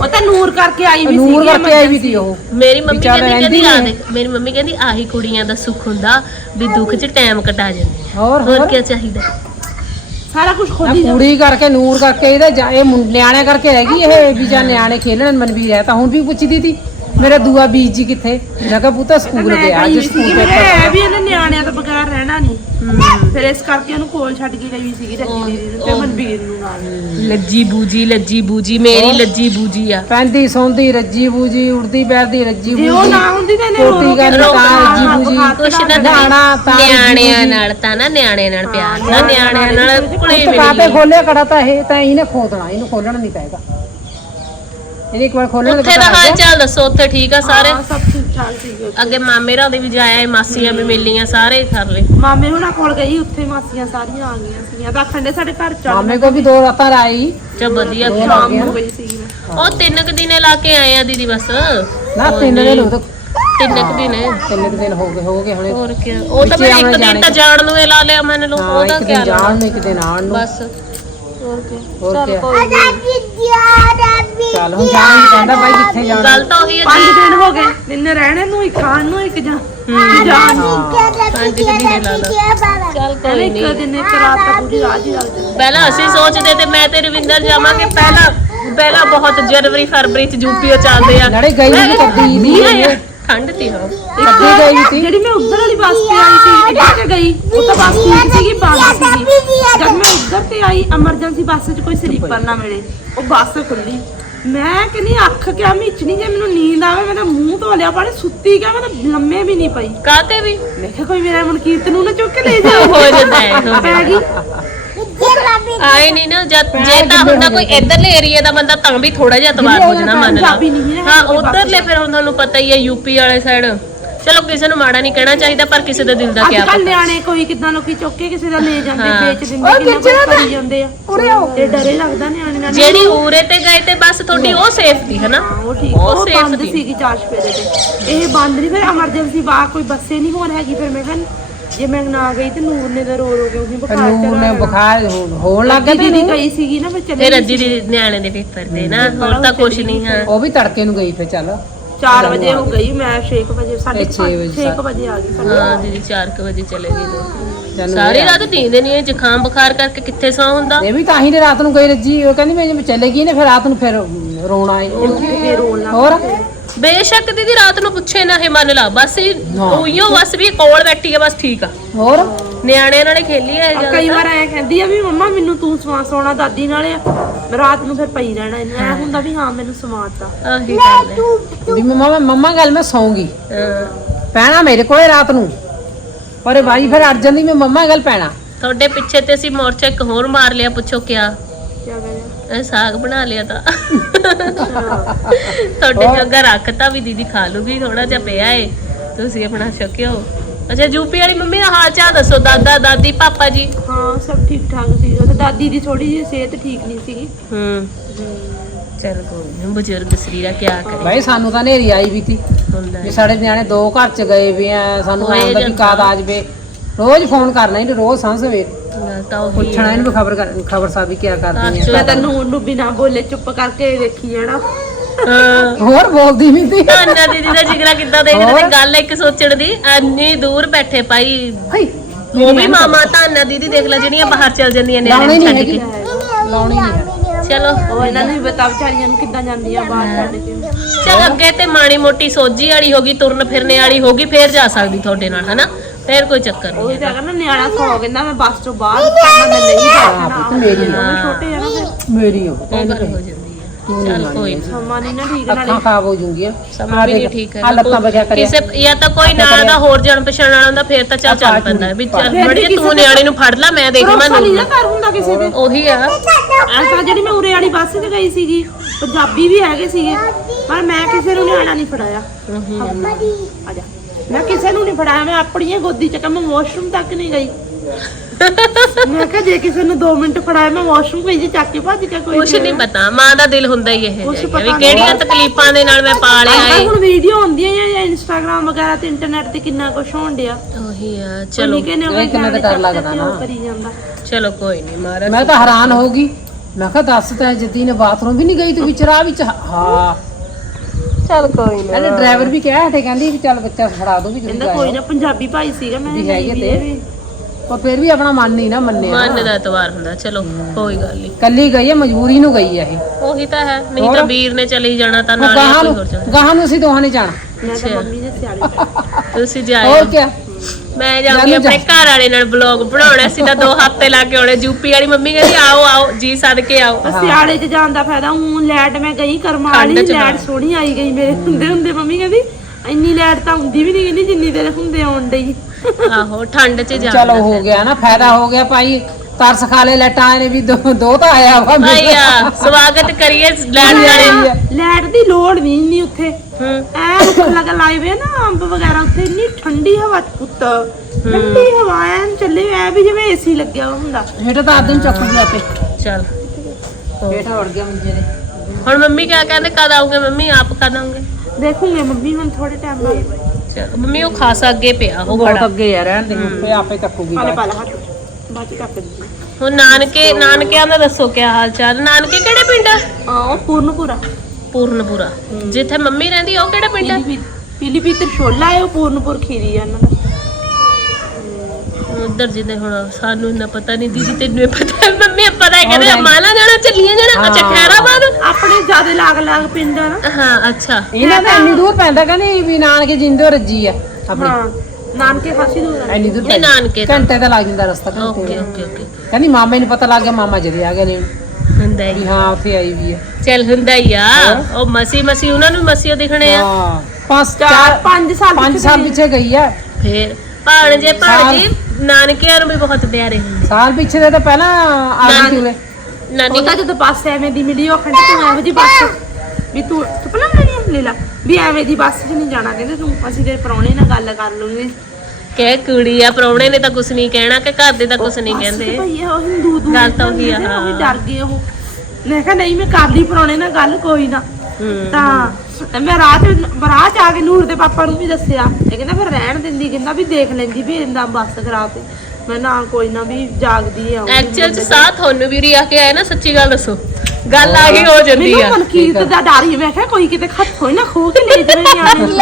ਉਹ ਤਾਂ ਨੂਰ ਕਰਕੇ ਆਈ ਵੀ ਨੂਰ ਸੀਗੀ ਵਰਤੇ ਆਈ ਵੀ ਸੀ ਉਹ। ਮੇਰੀ ਮੰਮੀ ਵਿਚਾਰ ਕਹਿੰਦੀ ਕਹਿੰਦੀ ਰਹਿੰਦੀ ਆ ਨੇ। ਦੇਖ ਮੇਰੀ ਮੰਮੀ ਕਹਿੰਦੀ ਆਹੀ ਕੁੜੀਆਂ ਦਾ ਸੁੱਖ ਹੁੰਦਾ ਵੀ ਦੁੱਖ 'ਚ ਟਾਈਮ ਕਟਾ ਜਾਂਦੇ। ਹੋਰ ਹੋਰ ਹੋਰ? ਕੀ ਚਾਹੀਦਾ? ਸਾਰਾ ਕੁਝ ਖੁਦ ਹੀ ਕੁੜੀ ਕਰਕੇ ਨੂਰ ਕਰਕੇ ਇਹਦੇ ਜਾ- ਇਹ ਮੁੰ- ਨਿਆਣਿਆਂ ਕਰਕੇ ਰਹਿ ਗਈ ਇਹ ਵੀ ਜਾਂ ਨਿਆਣੇ ਖੇਲਣ ਮਨਵੀਰ ਹੈ ਤਾਂ ਹੁਣ ਵੀ ਪੁੱਛਦੀ ਤੀ। ਮੇਰਾ ਦੂਆ ਬੀਜ ਜੀ ਕਿੱਥੇ? ਮੈਂ ਕਿਹਾ ਪੁੱਤ ਸਕੂਲ ਗਿਆ ਅੱਜ ਸਕੂਲ ਤੇ ਇਹ ਵੀ ਇਹਨੇ ਨਿਆਣਿਆਂ ਤੋਂ ਬਗੈਰ ਰਹਿਣਾ ਨਹੀਂ ਫਿਰ ਇਸ ਕਰਕੇ ਉਹਨੂੰ ਕੋਲ ਛੱਡ ਕੇ ਗਈ ਸੀਗੀ ਰੱਜੀ ਦੀਦੀ ਨੂੰ ਤੇ ਮਨਵੀਰ ਨੂੰ ਨਾਲ। ਲੱਜੀ ਬੂਜੀ ਲੱਜੀ ਬੂਜੀ ਮੇਰੀ ਲੱਜੀ ਬੂਜੀ ਆ। ਪੈਂਦੀ ਸੌਂਦੀ ਰੱਜੀ ਬੂਜੀ ਉੜਦੀ ਬੈਠਦੀ ਰੱਜੀ ਜੇ ਉਹ ਬੂਜੀ। ਨਾ ਹੁੰਦੀ ਤਾਂ ਇਹਨੇ ਰੋ ਰੋਟੀ ਰੋ ਕੇ ਕਰਨੀ ਤਾਂ ਰੱਜੀ ਬੂਜੀ। ਕੁਛ ਨਾ ਤਾਂ ਨਿਆਣਿਆਂ ਨਾਲ ਤਾਂ ਨਾ ਨਿਆਣਿਆਂ ਨਾਲ ਪਿਆਰ ਨਾ ਨਿਆਣਿਆਂ ਨਾਲ ਕੁਲੇ ਮਿਲੀ ਖੋਲਿਆ ਕੜਾ ਤਾਂ ਇਹ ਤਾਂ ਇਹਨੇ ਖੋਦਣਾ ਇਹਨੂੰ ਖੋਲਣਾ ਨਹੀਂ ਪਏਗਾ। ਇਹਨੇ ਇੱਕ ਵਾਰ ਖੋਲਣ ਉੱਥੇ ਦਾ ਹਾਲ ਚਾਲ ਦੱਸੋ ਉੱਥੇ ਠੀਕ ਆ ਸਾਰੇ? ਹਾਂ, ਸਭ ਠੀਕ ਠਾਕ ਸੀਗੇ ਅੱਗੇ ਮਾਮੇ ਰਾਂ ਦੇ ਵੀ ਜਾਇਆ ਮਾਸੀਆਂ ਵੀ ਮਿਲੀਆਂ ਸਾਰੇ ਕਰ ਲਏ। ਮਾਮੇ ਹੁਣਾਂ ਕੋਲ ਗਈ ਉੱਥੇ ਮਾਸੀਆਂ ਸਾਰੀਆਂ ਆ ਗਈਆਂ ਸੀਗੀਆਂ। ਤਾਂ ਖੰਡੇ ਸਾਡੇ ਘਰ ਚੱਲ ਮਾਮੇ ਕੋ ਵੀ ਦੋ ਰਾਤਾਂ ਰਾਈ। ਚਾ ਵਧੀਆ ਦੋ ਸ਼ਾਮ ਨੂੰ। ਗਈ ਮੈਂ। ਉਹ ਤਿੰਨ ਕੁ ਦਿਨੇ ਲਾ ਕੇ ਆਏ ਆ ਦੀਦੀ ਬਸ। ਨਾ ਤਿੰਨ ਦਿਨ ਹੋ ਤਿੰਨ ਕੁ ਦਿਨੇ। ਤਿੰਨ ਕੁ ਦਿਨ ਹੋ ਗਏ ਹੋ ਗਏ ਹੁਣੇ। ਹੋਰ ਕੀ ਉਹ ਤਾਂ ਫਿਰ ਇੱਕ ਦਿਨ ਤਾਂ ਜਾਣ। ਨੂੰ ਲਾ ਲਿਆ ਮੰਨ ਹਾਂ ਉਹਦਾ ਇੱਕ ਕੀ ਦਿਨ ਜਾਣ ਨੂੰ ਇੱਕ ਦਿਨ ਆਣ ਨੂੰ। ਬਸ। ਹੋਰ ਕੀ? ਹੋਰ ਚੱਲ ਕੀ ਕੋਈ ਨੀ। ਚੱਲ ਹੁਣ ਜਾਣ ਨੂੰ ਕਹਿੰਦਾ ਬਾਈ ਜਿੱਥੇ ਜਾਣਾ। ਗੱਲ ਤਾਂ ਉਹੀ ਹੈ ਪੰਜ ਦਿਨ ਹੋ ਗਏ। ਨਿੰਨੇ ਰਹਿਣੇ ਨੂੰ ਇੱਕ ਖਾਣ ਨੂੰ ਇੱਕ ਜਾਂ। ਜਾਣ ਨੂੰ। ਪੰਜ ਕੁ ਦਿਨੇ ਲਾ ਲਾ ਚੱਲ ਕੋਈ ਇੱਕ ਨਹੀਂ ਦਿਨ ਇੱਕ ਰਾਤ ਤਾਂ ਪੂਰੀ ਰਾਤ ਹੀ ਲੱਗ ਜਾਂਦੀ ਪਹਿਲਾਂ ਅਸੀਂ ਸੋਚਦੇ ਤੇ ਮੈਂ ਤੇ ਰਵਿੰਦਰ ਜਾਵਾਂਗੇ। ਪਹਿਲਾਂ ਪਹਿਲਾਂ ਬਹੁਤ ਜਨਵਰੀ ਫਰਵਰੀ ਚ ਯੂਪੀਓ ਚੱਲਦੇ ਆ। ਨਾਲੇ ਗਈ ਠੰਡ ਤੀ ਹਾਂ। ਕੱਦੀ ਗਈ ਸੀ। ਜਿਹੜੀ ਮੈਂ ਉੱਧਰ ਵਾਲੀ ਬੱਸ ਤੇ ਆਈ ਸੀ ਤੇ ਗਈ ਉਹ ਤਾਂ ਬੱਸ ਠੀਕ ਸੀਗੀ ਬੰਦ ਸੀਗੀ। ਜਦ ਮੈਂ ਉੱਧਰ ਤੇ ਆਈ ਐਮਰਜੈਂਸੀ ਬੱਸ 'ਚ ਕੋਈ ਸਲੀਪਰ ਨਾ ਮਿਲੇ ਉਹ ਬੱਸ ਖੁੱਲੀ ਮੈਂ ਕਹਿੰਦੀ ਅੱਖ ਕਿਆ ਮਿਚਣੀ ਜੇ ਮੈਨੂੰ ਨੀਂਦ ਆਵੇ ਮੈਂ ਤਾਂ ਮੂੰਹ ਧੋ ਲਿਆ ਪਾਣੀ ਸੁੱਤੀ ਕਿਆ ਮੈਂ ਤਾਂ ਲੰਮੇ ਵੀ ਨਹੀਂ ਪਈ। ਕਾਤੇ ਵੀ? ਮੈਂ ਕਿਹਾ ਕੋਈ ਮੇਰਾ ਮਨਕੀਰਤ ਨੂੰ ਨਾ ਚੁੱਕ ਕੇ ਲੈ ਜਾ। ਹੋ ਜਾਂਦਾ ਹੋ ਪੈ ਗਈ। ਆਏ ਨਹੀਂ ਨਾ ਜਦ ਜੇ ਤਾਂ ਹੁੰਦਾ ਕੋਈ ਇਧਰਲੇ ਏਰੀਆ ਦਾ ਬੰਦਾ ਤਾਂ ਵੀ ਥੋੜਾ ਜਿਹਾ ਤਵਾਰ ਹੋ ਜਾਣਾ ਮੰਨ ਲਾ। ਹੈ ਉਧਰਲੇ ਫਿਰ ਹੁਣ ਤੁਹਾਨੂੰ ਪਤਾ ਹੀ ਹੈ ਯੂਪੀ ਵਾਲੇ ਸਾਈਡ ਚਲੋ ਕਿਸੇ ਨੂੰ ਮਾੜਾ ਨਹੀਂ ਕਹਿਣਾ ਚਾਹੀਦਾ ਪਰ ਕਿਸੇ ਦੇ ਦਿਲ ਦਾ ਅੱਜ ਕਿਆ ਕੱਲ ਪਤਾ। ਨਿਆਣੇ ਕੋਈ ਕਿਦਾਂ ਲੋਕੀ ਚੁੱਕ ਕੇ ਕਿਸੇ ਦਾ ਲੈ ਜਾਂਦੇ। ਵੇਚ ਦਿੰਦੇ ਕਿੰਨਾ ਕਰੀ ਜਾਂਦੇ ਆ। ਤੇ ਡਰੇ ਲੱਗਦਾ ਨਿਆਣੇ ਨਾਲ ਜਿਹੜੀ ਉਰੇ ਤੇ ਗਏ ਤੇ ਬਸ ਤੁਹਾਡੀ ਉਹ ਸੇਫ ਦੀ ਹੈ ਨਾ ਉਹ ਠੀਕ। ਉਹ ਉਹ safe ਬੰਦ ਸੀ। ਸੀਗੀ ਚਾਰ ਸਪੇਰੇ ਤੇ। ਇਹ ਬੰਦ ਨਹੀਂ ਫਿਰ ਐਮਰਜੈਂਸੀ ਬਾਹਰ ਕੋਈ ਬੱਸੇ ਨਹੀਂ ਹੋਣ ਹੈਗੀ ਫਿਰ ਮੈਂ ਕਿਹਾ ਜੇ ਮੈਂ ਨਾ ਗਈ ਤੇ ਨੂਰ ਨੇ ਤਾਂ ਰੋ ਰੋ ਕੇ ਉਹਦੀ ਬੁਖਾਰ ਨੂਰ ਨੇ ਬੁਖਾਰ ਹੋ- ਹੋਣ ਲੱਗ ਗਿਆ ਦੀਦੀ ਤੈਨੂੰ ਗਈ ਸੀਗੀ ਨਾ ਫਿਰ ਤੇ ਚੱਲੇ ਰੱਜੀ ਦੀ ਨਿਆਣੇ ਦੇ ਪੇਪਰ ਦੇ ਨਾ ਹੋਰ ਤਾਂ ਕੁਛ ਨਹੀਂ ਹਾਂ। ਉਹ ਵੀ ਤੜਕੇ ਨੂੰ ਗਈ ਫੇ ਚੱਲ। 4 ਵਜੇ ਹੋ ਗਈ ਮੈਂ 6 ਵਜੇ ਸਾਢੇ ਇਹ ਛੇ ਵਜੇ 6 ਵਜੇ ਆ ਗਈ ਸਾਢੇ ਹਾਂ ਦੀਦੀ 4 ਵਜੇ ਚਲੇ ਗਏ ਨੇ। ਤੈਨੂੰ ਸਾਰੀ ਰਾਤ ਨੀਂਦ ਨਹੀਂ ਆਈ ਜ਼ੁਕਾਮ ਬੁਖਾਰ ਕਰਕੇ ਕਿੱਥੇ ਸੌ ਹੁੰਦਾ? ਇਹ ਵੀ ਤਾਂ ਹੀ ਨੇ ਰਾਤ ਨੂੰ ਗਈ ਰੱਜੀ ਉਹ ਕਹਿੰਦੀ ਮੈਂ ਜੇ ਚਲੇ ਗਈ ਨੇ ਫਿਰ ਰਾਤ ਨੂੰ ਫਿਰ ਰੋਣਾ ਹੈ। ਫੇਰ ਰੋਣ ਲੱਗ ਹੋਰ? ਬੇਸ਼ੱਕ ਦੀਦੀ ਰਾਤ ਨੂੰ ਪੁੱਛੇ ਨਾ ਇਹ ਮੰਨ ਲਾ ਬਸ ਹਾਂ। ਉਈਓ ਬਸ ਵੀ ਕੋਲ ਬੈਠੀ ਆ ਬਸ ਠੀਕ ਆ। ਹੋਰ? ਨਿਆਣਿਆਂ ਨਾਲੇ ਖੇਲੀ ਆ ਆ ਕਈ ਵਾਰ ਐ ਕਹਿੰਦੀ ਆ ਵੀ ਮੰਮਾ ਮੈਨੂੰ ਤੂੰ ਸਵਾ ਸੋਣਾ ਦਾਦੀ ਨਾਲੇ ਆ। ਮੈਂ ਰਾਤ ਨੂੰ ਫਿਰ ਪਈ ਰਹਿਣਾ ਇਹਨੂੰ। ਐ ਹੁੰਦਾ ਵੀ ਹਾਂ ਮੈਨੂੰ ਸਵਾਤਾ ਆਹੀ ਗੱਲ ਹੈ ਵੀ ਮੰਮਾ ਮੰਮਾ ਗੱਲ ਮੈਂ ਸੌਂਗੀ। ਹਾਂ। ਪੈਣਾ ਮੇਰੇ ਕੋਲੇ ਰਾਤ ਨੂੰ। ਪਰ ਬਾਈ ਫਿਰ ਅੜ ਜਾਂਦੀ ਮੈਂ ਮੰਮਾ ਗੱਲ ਪੈਣਾ। ਤੁਹਾਡੇ ਪਿੱਛੇ ਤੇ ਅਸੀਂ ਮੋਰਚਾ ਇੱਕ ਹੋਰ ਮਾਰ ਲਿਆ ਪੁੱਛੋ ਕਿਆ। ਸਾਗ ਬਣਾ ਲਿਆ ਤਾਂ। ਤੁਹਾਡੇ ਜੋਗਾ ਰੱਖਤਾ ਵੀ ਦੀਦੀ ਖਾ ਲੂਗੀ ਥੋੜਾ ਜਿਹਾ ਪਿਆ ਏ। ਤੁਸੀਂ ਆਪਣਾ ਛਕਿਓ। ਅੱਛਾ ਯੂਪੀ ਵਾਲੀ ਮੰਮੀ ਦਾ ਹਾਲ ਚਾਲ ਦੱਸੋ ਦਾਦਾ ਦਾਦੀ ਪਾਪਾ ਜੀ? ਹਾਂ ਸਭ ਠੀਕ ਠਾਕ ਸੀ। ਉਹ ਦਾਦੀ ਦੀ ਥੋੜੀ ਜਿਹੀ ਸਿਹਤ ਠੀਕ ਨਹੀਂ ਸੀਗੀ ਹੂੰ। ਚਲ ਕੋਈ ਨੀ ਬਜ਼ੁਰਗ ਸਰੀਰਾ ਕਿਆ ਕਰੇ ਬਾਈ ਸਾਨੂੰ ਤਾਂ ਨੇਰੀ ਆਈ ਵੀ ਤੀ। ਹੁੰਦਾ ਵੀ ਹੈ। ਸਾਡੇ ਨਿਆਣੇ ਦੋ ਘਰ ਚ ਗਏ ਵੀ ਆ ਸਾਨੂੰ ਹੋਏ ਆਉਂਦਾ ਵੀ ਜਾਂਦਾ। ਕਾਦ ਆ ਜਵੇ ਰੋਜ਼ ਫੋਨ ਕਰਨਾ ਇਹਨੂੰ ਰੋਜ਼ ਸਾਂਝ ਸਵੇਰ। ਗੱਲ ਤਾਂ ਉਹੀ ਪੁੱਛਣਾ ਇਹਨੂੰ ਖਬਰ ਖਬਰ ਸਾਹਿਬ ਵੀ ਕੀ ਕਰਦੀ ਅੱਛਾ। ਆ। ਮੈਂ ਤਾਂ ਨੂਰ ਨੂੰ ਬਿਨਾ ਬੋਲੇ ਚੁੱਪ ਕਰਕੇ ਵੇਖੀ ਜਾਣਾ। ਹਾਂ। ਹੋਰ ਬੋਲਦੀ ਵੀ ਤੀ ਤਾਨਾ ਦੀਦੀ ਦਾ ਜਿਗਰਾ ਕਿੱਦਾਂ ਦੇਖਦੇ ਨੇ ਹੋਰ? ਗੱਲ ਇੱਕ ਸੋਚਣ ਦੀ ਇੰਨੀ ਦੂਰ ਬੈਠੇ ਭਾਈ। ਹਈ ਉਹ ਵੀ ਮਾਮਾ ਤਾਨਾ ਦੀਦੀ ਦੇਖ ਲੈ ਜਿਹੜੀਆਂ ਬਾਹਰ ਚਲ ਜਾਂਦੀਆਂ ਨੇ ਲਾਉਣੀ ਨਹੀਂ ਛੱਡ ਹੈਗੀ। ਕੇ। ਲਾਉਣੀ ਨਹੀਂ ਹੈ ਚਲੋ। ਉਹ ਇਹਨਾਂ ਨੂੰ ਵੀ ਪਤਾ ਵਿਚਾਰੀਆਂ ਨੂੰ ਕਿੱਦਾਂ ਜਾਂਦੀਆਂ ਬਾਹਰ ਛੱਡ ਕੇ। ਚਲ ਅੱਗੇ ਤੇ ਮਾੜੀ ਮੋਟੀ ਸੋਝੀ ਵਾਲੀ ਹੋਗੀ ਤੁਰਨ ਫਿਰਨੇ ਵਾਲੀ ਹੋਗੀ ਫੇਰ ਜਾ ਸਕਦੀ ਤੁਹਾਡੇ ਨਾਲ ਹਨਾ? ਫੇਰ ਕੋਈ ਚੱਕਰ ਨਹੀਂ ਉਹੀ ਤਾਂ ਕਹਿੰਦਾ ਨਿਆਣਾ ਸੌ ਕਹਿੰਦਾ ਮੈਂ ਬੱਸ ਤੋਂ ਬਾਹਰ ਮੈਂ ਨਹੀਂ ਪੁੱਤ ਮੇਰੀ ਦੋਨੋਂ ਛੋਟੇ ਆ ਨਾ ਫਿਰ। ਮੇਰੀ ਉਹ ਉਹ ਗੱਲ ਹੋ ਜਾਂਦੀ ਹੈ ਚਲ ਕੋਈ ਨੀ। ਸਮਾਂ ਨਹੀਂ ਨਾ ਠੀਕ ਨਾਲੇ ਅੱਖਾਂ ਖਰਾਬ ਹੋ ਜੂਗੀਆਂ ਸਮਾਂ ਵੀ ਨਹੀਂ ਠੀਕ ਹੈ ਆ ਲੱਤਾਂ ਵਜਿਆ ਕਰਿਆ। ਕਿਸੇ ਜਾਂ ਤਾਂ ਕੋਈ ਨਾਲ ਦਾ ਹੋਰ ਜਾਣ ਪਛਾਣ ਵਾਲਾ ਹੁੰਦਾ ਫੇਰ ਤਾਂ ਚੱਲ ਚੱਲ ਪੈਂਦਾ। ਵੀ ਚੱਲ ਮੜੀ ਤੂੰ ਨਿਆਣੇ ਨੂੰ ਫੜ ਲੈ ਮੈਂ ਦੇਖ ਮੈਂ ਭਰੋਸਾ ਨਹੀਂ ਨਾ ਕਰ ਹੁੰਦਾ ਕਿਸੇ ਤੇ ਉਹੀ ਆ। ਐਸਾ ਜਿਹੜੀ ਮੈਂ ਉਰੇ ਵਾਲੀ ਬੱਸ ਤੇ ਗਈ ਸੀਗੀ ਪੰਜਾਬੀ ਵੀ ਹੈਗੇ ਸੀਗੇ ਪਰ ਮੈਂ ਕਿਸੇ ਨੂੰ ਨਿਆਣਾ ਨਹੀਂ ਫੜਾਇਆ। ਆ ਜਾ। ਮੈਂ ਕਿਸੇ ਨੂੰ ਨਹੀਂ ਫੜਾਇਆ ਮੈਂ ਆਪਣੀਆਂ ਗੋਦੀ ਚ ਕੰਮ ਵਾਸ਼ਰੂਮ ਤੱਕ ਨਹੀਂ ਗਈ। ਮੈਂ ਕਿਹਾ ਜੇ ਕਿਸੇ ਨੂੰ 2 ਮਿੰਟ ਫੜਾਇਆ ਮੈਂ ਵਾਸ਼ਰੂਮ ਕੋਈ ਜੇ ਚੱਕ ਕੇ ਭੱਜ ਕੇ ਕੋਈ ਕੁਛ ਨਹੀਂ ਪਤਾ ਮਾਂ ਦਾ ਦਿਲ ਹੁੰਦਾ ਹੀ ਇਹ ਕੁਛ ਜਿਹਾ ਪਤਾ ਵੀ। ਕਿਹੜੀਆਂ ਤਕਲੀਫਾਂ ਦੇ ਨਾਲ ਮੈਂ ਪਾਲਿਆ ਏ ਹੁਣ ਵੀਡੀਓ ਆਉਂਦੀਆਂ ਜਾਂ ਇੰਸਟਾਗ੍ਰam ਵਗੈਰਾ ਤੇ ਇੰਟਰਨੈਟ ਤੇ ਕਿੰਨਾ ਕੁਝ ਹੋਣ ਡਿਆ। ਉਹੀ ਆ ਚਲੋ। ਨਿੱਕੇ ਨੇ ਕਿੰਨਾ ਡਰ ਲੱਗਦਾ ਨਾ। ਕਰੀ ਜਾਂਦਾ। ਚਲੋ ਕੋਈ ਨਹੀਂ ਮਹਾਰਾਜ ਮੈਂ ਤਾਂ ਹੈਰਾਨ ਹੋ ਗਈ। ਮੈਂ ਕਿਹਾ ਦੱਸ ਤਾਂ ਜੱਦੀ ਨੇ ਬਾਥਰੂਮ ਵੀ ਨਹੀਂ ਗਈ ਤੂੰ ਵਿੱਚ ਰਾਹ ਵਿੱਚ। ਹਾਂ। ਚਲ ਕੋਈ ਨਹੀਂ ਇਹਨੇ ਡਰਾਈਵਰ ਵੀ ਕਿਹਾ ਹਟੇ ਕਹਿੰਦੀ ਵੀ ਚੱਲ ਬੱਚਾ ਫੜਾ ਦੋ ਵੀ ਕਹਿੰਦਾ ਜਰੂਰ ਕੋਈ ਨਾ ਪੰਜਾਬੀ ਭਾਈ ਸੀਗਾ ਮੈਂ ਵੀ ਨਹੀਂ ਹੈਗੇ ਤੇ। ਪਰ ਫਿਰ ਵੀ ਆਪਣਾ ਮਨ ਨਹੀਂ ਨਾ ਮੰਨਿਆ। ਮਨ ਦਾ ਇਤਵਾਰ ਹੁੰਦਾ ਚਲੋ ਕੋਈ ਗੱਲ ਨਹੀਂ। ਕੱਲੀ ਗਈ ਹੈ ਮਜਬੂਰੀ ਨੂੰ ਗਈ ਹੈ ਇਹ। ਉਹੀ ਤਾਂ ਹੈ ਨਹੀਂ ਹੋਰ? ਤਾਂ ਵੀਰ ਨੇ ਚਲੀ ਜਾਣਾ ਤਾਂ ਨਾਲ ਨੂੰ ਹੋਰ ਜਾਣਾ। ਗਾਹਾਂ ਨੂੰ ਅਸੀਂ ਦੋਹਾਂ ਨੇ ਜਾਣਾ। ਮੈਂ ਤਾਂ ਅੱਛਾ। ਮੰਮੀ ਨੇ ਸਿਆੜੀ ਤੁਸੀਂ ਹੋਰ ਜਾਇਓ। ਕੀ ਮੈਂ ਜਾਊਂਗੀ ਜਾਨੂੰ ਆਪਣੇ ਘਰ ਵਾਲੇ ਨਾਲ ਬਲੌਗ ਬਣਾਉਣਾ ਸੀ ਤਾਂ ਦੋ ਹਫ਼ਤੇ ਲਾ ਕੇ ਆਉਣੇ ਯੂਪੀ ਵਾਲੀ ਮੰਮੀ ਕਹਿੰਦੀ ਆਓ ਆਓ ਜੀ ਸੱਦ ਕੇ ਆਓ। ਪਰ ਸਿਆੜੇ 'ਚ ਜਾਣ ਦਾ ਫਾਇਦਾ ਹੂੰ ਲੈਟ ਮੈਂ ਗਈ ਕਰਮਾ ਠੰਡ ਵਾਲੀ 'ਚ ਲੈਟ ਨਾ। ਸੋਹਣੀ ਆਈ ਗਈ ਮੇਰੇ ਹੁੰਦੇ ਹੁੰਦੇ ਮੰਮੀ ਕਹਿੰਦੀ ਇੰਨੀ ਲੈਟ ਤਾਂ ਹੁੰਦੀ ਵੀ ਨਹੀਂ ਕਹਿੰਦੀ ਜਿੰਨੀ ਦੇਰ ਹੁੰਦੇ ਆਉਣ ਡਈ। ਆਹੋ ਠੰਡ 'ਚ ਜਾਣਾ ਚਲੋ ਹੋ ਗਿਆ ਨਾ ਫਾਇਦਾ ਹੋ ਗਿਆ ਭਾਈ। ਤਰਸ ਖਾ ਲੈ ਲਟਾਂ ਨੇ ਵੀ ਦੋ ਦੋ ਤਾਂ ਆਇਆ ਵਾ ਆ ਸਵਾਗਤ ਕਰੀਏ ਲੈਣ ਵਾਲੇ ਲੈਟ ਦੀ ਲੋੜ ਨਹੀਂ ਇੰਨੀ ਉੱਥੇ। ਹੂੰ। ਐ ਲਗਾ ਲਾਏ ਵੇ ਨਾ ਅੰਬ ਵਗੈਰਾ ਉੱਥੇ ਇੰਨੀ ਠੰਡੀ ਹਵਾ ਚ ਪੁੱਤ। ਠੰਡੀ ਹਵਾ ਐਨ ਚੱਲੇ ਐ ਵੀ ਜਿਵੇਂ ਏਸੀ ਲੱਗਿਆ ਹੁੰਦਾ। ਹੇਠ ਤਾਂ ਆਦਮ ਚੱਕ ਗਿਆ ਪੇ ਚਲ। ਹੇਠ ਵੜ ਗਿਆ ਮੰਜੇ ਦੇ ਹੁਣ ਮੰਮੀ ਕਿਆ ਕਹਿੰਦੇ ਕਦ ਆਉਂਗੇ ਮੰਮੀ? ਆਪ ਕਦ ਆਉਂਗੇ ਦੇਖੂਗੇ ਮੰਮੀ ਹੁਣ ਥੋੜੇ ਟਾਈਮ ਬਾਅਦ। ਚਲ ਮੰਮੀ ਉਹ ਖਾਸਾ ਅੱਗੇ ਪਿਆ ਉਹ ਬਹੁਤ ਬੜਾ। ਅੱਗੇ ਆ ਰਹਿਣ ਦੇ ਪੇ ਆਪੇ ਚੱਕੂਗੀ ਪਾਲੇ ਪਾਲਾ ਹੱਥ। ਬਾਅਦ ਚ ਕੱਪ ਦਿੰਦੀ ਹੁਣ ਨਾਨਕੇ ਨਾਨਕਿਆਂ ਦਾ ਦੱਸੋ ਕਿਆ ਹਾਲ ਚਾਲ? ਨਾਨਕੇ ਕਿਹੜੇ ਪਿੰਡ ਆ? ਆ ਉਹ ਪੂਰਨਪੁਰਾ। ਪੂਰਨਪੁਰਾ। ਜਿੱਥੇ ਮੰਮੀ ਰਹਿੰਦੀ ਉਹ ਕਿਹੜਾ ਪਿੰਡ ਆ? ਪੀਲੀ ਪੀਤਰ ਛੋਲਾ ਹੈ ਉਹ ਪੂਰਨਪੁਰ ਖੀਰੀ ਆ ਇਹਨਾਂ ਦਾ। ਉਧਰ ਜਿੱਦੇ ਹੁਣ ਸਾਨੂੰ ਇੰਨਾ ਪਤਾ ਨਹੀਂ ਦੀਦੀ ਤੈਨੂੰ ਇਹ ਪਤਾ ਹੈ? ਮੰਮੀ ਪਤਾ ਹੈ ਕਹਿੰਦੇ ਮਾਲਾ ਜਾਣਾ ਚੱਲੀਏ ਜਾਣਾ ਅੱਛਾ ਖੈਰਾਬਾਦ? ਆਪਣੇ ਜਿਆਦੇ ਲਾਗ ਲਾਗ ਪਿੰਡ ਆ ਨਾ। ਹਾਂ ਅੱਛਾ। ਇਹਨਾਂ ਦਾ ਇੰਨੀ ਦੂਰ ਪੈਂਦਾ ਕਹਿੰਦੇ ਵੀ ਨਾਨਕੇ ਜਿੰਦੋ ਰੱਜੀ ਆ ਆਪਣੀ। ਹਾਂ। ਨਾਨਕੇ ਖਾਸੀ ਦੂਰ ਆ ਇੰਨੀ ਦੂਰ ਨਹੀਂ ਨਾਨਕੇ ਤਾਂ। ਘੰਟੇ ਦਾ ਲੱਗ ਜਾਂਦਾ ਰਸਤਾ ਘੰਟੇ ਓਕੇ ਦਾ। Okay okay. ਕਹਿੰਦੀ ਮਾਮੇ ਨੂੰ ਪਤਾ ਲੱਗ ਗਿਆ ਮਾਮਾ ਜਦੇ ਆ ਗਏ ਨੇ। ਹੁੰਦਾ ਹੀ। ਵੀ ਹਾਂ ਉੱਥੇ ਆਈ ਵੀ ਆ ਚੱਲ ਹੁੰਦਾ ਹੀ ਆ। ਉਹ ਮਸੀ ਮਸੀ ਉਹਨਾਂ ਨੂੰ ਮਸੀਓ ਦਿਖਣੇ ਆ। ਹਾਂ। ਪੰਜ ਚਾਰ ਚਾਰ ਪੰਜ ਸਾਲ ਪੰਜ ਪਿੱਛੇ ਸਾਲ ਗਈ। ਪਿੱਛੇ ਗਈ ਆ। ਫੇਰ ਭਾਣਜੇ ਭਾਣਜੀ ਨਾਨਕਿਆਂ ਨੂੰ ਵੀ ਬਹੁਤ ਪਿਆਰੇ। ਹੁੰਦੇ ਸਾਲ ਪਿੱਛੇ ਦੇ ਤਾਂ ਪਹਿਲਾਂ ਆ ਗਈ ਸੀ ਉਰੇ। ਨਾਨੀ ਉਹ ਤਾਂ ਜਦੋਂ ਬੱਸ ਐਵੇਂ ਦੀ ਮਿਲੀ ਉਹ ਖੰਡੇ ਤੂੰ ਇਹੋ ਜੀ ਬੱਸ ਵੀ ਤੂੰ ਚਪਲਾਂ ਲੈਣੀਆਂ ਲੈ ਲਾ ਵੀ ਐਵੇਂ ਦੀ ਬੱਸ 'ਚ ਨਹੀਂ ਜਾਣਾ ਕਹਿੰਦੇ ਤੂੰ ਅਸੀਂ ਤੇਰੇ ਪਰੌਣੇ ਨਾਲ ਗੱਲ ਕਰ ਲੂਗੇ। ਕਹਿ ਕੁੜੀ ਆ ਪ੍ਰਾਹੁਣੇ ਨੇ ਤਾਂ ਕੁਝ ਨਹੀਂ ਕਹਿਣਾ ਕਿ ਘਰ ਦੇ ਤਾਂ ਕੁਝ ਨਹੀਂ ਕਹਿੰਦੇ। ਭਈ ਉਹ ਹਿੰਦੂ ਦੂ ਗੱਲ ਤਾਂ ਉਹੀ ਆ, ਉਹ ਵੀ ਹਾਂ। ਡਰ ਗਏ ਉਹ। ਮੈਂ ਕਿਹਾ ਨਹੀਂ ਮੈਂ ਕਰ ਲਈ ਪਰੌਣੇ ਨਾਲ ਗੱਲ ਕੋਈ ਨਾ। ਹੂੰ। ਤਾਂ ਮੈਂ ਰਾਤ ਰਾਹ ਚ ਆ ਕੇ ਨੂਰ ਦੇ ਪਾਪਾ ਨੂੰ ਵੀ ਦੱਸਿਆ। ਇਹ ਕਹਿੰਦਾ ਫਿਰ ਰਹਿਣ ਦਿੰਦੀ। ਕਹਿੰਦਾ ਵੀ ਦੇਖ ਲੈਂਦੀ ਵੀ ਇੰਦਾ ਬੱਸ ਤੇ ਮੈਂ ਨਾ ਕੋਈ ਨਾ ਵੀ ਜਾਗਦੀ ਆ ਐਕਚੁਅਲ ਚ ਸਾਹ ਤੁਹਾਨੂੰ ਵੀ ਰੀ ਆ ਕੇ ਆਇਆ ਨਾ ਸੱਚੀ ਗੱਲ ਦੱਸੋ। ਗੱਲ ਆ ਗਈ ਹੋ ਜਾਂਦੀ ਮੈਨੂੰ ਆ। ਮਨਕੀਰਤ ਦਾ ਡਰ ਹੀ ਮੈਂ ਕਿਹਾ ਕੋਈ ਕਿਤੇ ਖੱਤ ਹੋਈ ਨਾ ਖੋ ਕੇ ਲੈ ਜਾਵੇ ਨਿਆਣੇ ਨੂੰ।